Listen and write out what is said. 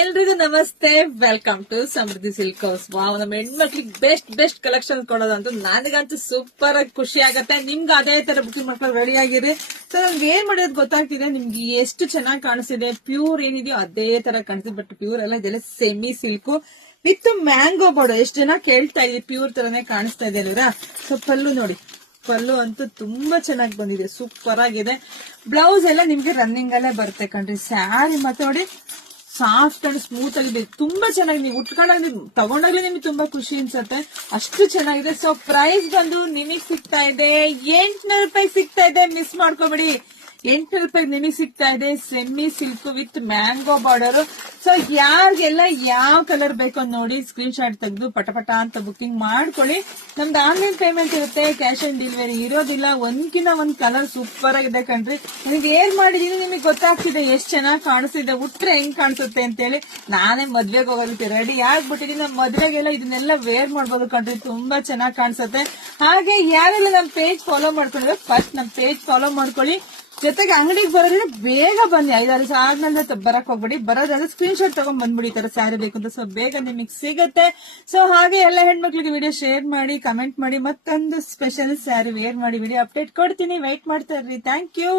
ಎಲ್ರಿಗೂ ನಮಸ್ತೆ, welcome to Samriddhi silk house. Wow, ನಮ್ಮ ಹೆಣ್ಮಕ್ಳಿಗೆ ಬೆಸ್ಟ್ ಕಲೆಕ್ಷನ್ ಕೊಡೋದಂತೂ ನನಗಂತೂ ಸೂಪರ್ ಆಗಿ ಖುಷಿ ಆಗತ್ತೆ. ನಿಮ್ಗೆ ಅದೇ ತರ ಬುಕಿಂಗ್ ಮಾಡ್ಕೊಂಡು ರೆಡಿ ಆಗಿರಿ. ಸೊ ನಮ್ಗೆ ಏನ್ ಮಾಡೋದು ಗೊತ್ತಾಗ್ತಿದೆ, ನಿಮ್ಗೆ ಎಷ್ಟು ಚೆನ್ನಾಗಿ ಕಾಣಿಸ್ತಿದೆ. ಪ್ಯೂರ್ ಏನಿದೆಯೋ ಅದೇ ತರ ಕಾಣಿಸ್ತಿದೆ, ಬಟ್ ಪ್ಯೂರ್ ಅಲ್ಲ, ಇದೆಲ್ಲ semi silk with mango border. ಎಷ್ಟು ಜನ ಕೇಳ್ತಾ ಇದೀವಿ, ಪ್ಯೂರ್ ತರನೇ ಕಾಣಿಸ್ತಾ ಇದೆ ಅಲ್ವಾ. ಸೊ ಪಲ್ಲು ನೋಡಿ, ಪಲ್ಲು ಅಂತೂ ತುಂಬಾ ಚೆನ್ನಾಗಿ ಬಂದಿದೆ, ಸೂಪರ್ ಆಗಿದೆ. ಬ್ಲೌಸ್ ಎಲ್ಲ ನಿಮ್ಗೆ ರನ್ನಿಂಗ್ ಅಲ್ಲೇ ಬರುತ್ತೆ ಕಣ್ರಿ. ಸ್ಯಾರಿ ಮತ್ತೆ ನೋಡಿ ಸಾಫ್ಟ್ ಅಂಡ್ ಸ್ಮೂತ್ ಆಗಿದೆ, ತುಂಬಾ ಚೆನ್ನಾಗಿ. ನೀವು ಉಟ್ಕೊಂಡಾಗ ತಗೊಂಡಾಗ್ಲೇ ನಿಮ್ಗೆ ತುಂಬಾ ಖುಷಿ ಅನ್ಸುತ್ತೆ, ಅಷ್ಟು ಚೆನ್ನಾಗಿದೆ. ಸೊ ಪ್ರೈಸ್ ಬಂದು ನಿಮಗ್ ಸಿಗ್ತಾ ಇದೆ 800 ರೂಪಾಯಿ ಸಿಗ್ತಾ ಇದೆ. ಮಿಸ್ ಮಾಡ್ಕೋಬೇಡಿ, 800 ರೂಪಾಯಿ ನಿಮಗೆ ಸಿಗ್ತಾ ಇದೆ. Semi silk with mango border. So ಯಾರಿಗೆಲ್ಲ ಯಾವ ಕಲರ್ ಬೇಕು ಅಂತ ನೋಡಿ ಸ್ಕ್ರೀನ್ ಶಾಟ್ ತೆಗೆದು ಪಟಪಟ ಅಂತ ಬುಕಿಂಗ್ ಮಾಡ್ಕೊಳ್ಳಿ. ನಮ್ದು ಆನ್ಲೈನ್ ಪೇಮೆಂಟ್ ಇರುತ್ತೆ, ಕ್ಯಾಶ್ ಆನ್ ಡೆಲಿವರಿ ಇರೋದಿಲ್ಲ. ಒಂದ್ಕಿಂತ ಒಂದ್ ಕಲರ್ ಸೂಪರ್ ಆಗಿದೆ ಕಣ್ರಿ. ನನಗೆ ಏನ್ ಮಾಡಿದೀನಿ ನಿಮಗೆ ಗೊತ್ತಾಗ್ತಿದೆ, ಎಷ್ಟ್ ಚೆನ್ನಾಗಿ ಕಾಣಿಸ್ತಿದೆ, ಉಟ್ರೆ ಹೆಂಗ್ ಕಾಣಿಸುತ್ತೆ ಅಂತೇಳಿ. ನಾನೇ ಮದ್ವೆಗೆ ಹೋಗೋದಕ್ಕೆ ರೆಡಿ ಆಗ್ಬಿಟ್ಟಿದ್ದೀನಿ. ಮದ್ವೆಗೆಲ್ಲ ಇದನ್ನೆಲ್ಲ ವೇರ್ ಮಾಡ್ಬೋದು ಕಣ್ರಿ, ತುಂಬಾ ಚೆನ್ನಾಗಿ ಕಾಣಿಸುತ್ತೆ. ಹಾಗೆ ಯಾರೆಲ್ಲ ನಮ್ ಪೇಜ್ ಫಾಲೋ ಮಾಡ್ಕೊಂಡ್ರೆ ಫಸ್ಟ್ ನಮ್ ಪೇಜ್ ಫಾಲೋ ಮಾಡ್ಕೊಳ್ಳಿ. ಜೊತೆಗೆ ಅಂಗಡಿಗೆ ಬರೋದ್ರೆ ಬೇಗ ಬನ್ನಿ, 5-6 ದಿವಸ ಆದ್ಮೇಲೆ ಬರಕ್ ಹೋಗ್ಬಿಡಿ. ಬರೋದಾದ್ರೆ ಸ್ಕ್ರೀನ್ ಶಾಟ್ ತಗೊಂಡ್ ಬಂದ್ಬಿಡಿ, ಈ ತರ ಸ್ಯಾರಿ ಬೇಕು ಅಂತ. ಸೊ ಬೇಗ ನಿಮಗೆ ಸಿಗುತ್ತೆ. ಸೊ ಹಾಗೆ ಎಲ್ಲ ಹೆಣ್ಮಕ್ಳಿಗೆ ವಿಡಿಯೋ ಶೇರ್ ಮಾಡಿ, ಕಮೆಂಟ್ ಮಾಡಿ, ಮತ್ತೊಂದು ಸ್ಪೆಷಲ್ ಸ್ಯಾರಿ ವೇರ್ ಮಾಡಿ ವಿಡಿಯೋ ಅಪ್ಡೇಟ್ ಕೊಡ್ತೀನಿ. ವೆಯ್ಟ್ ಮಾಡ್ತಾ ಇರ್ರಿ. Thank you.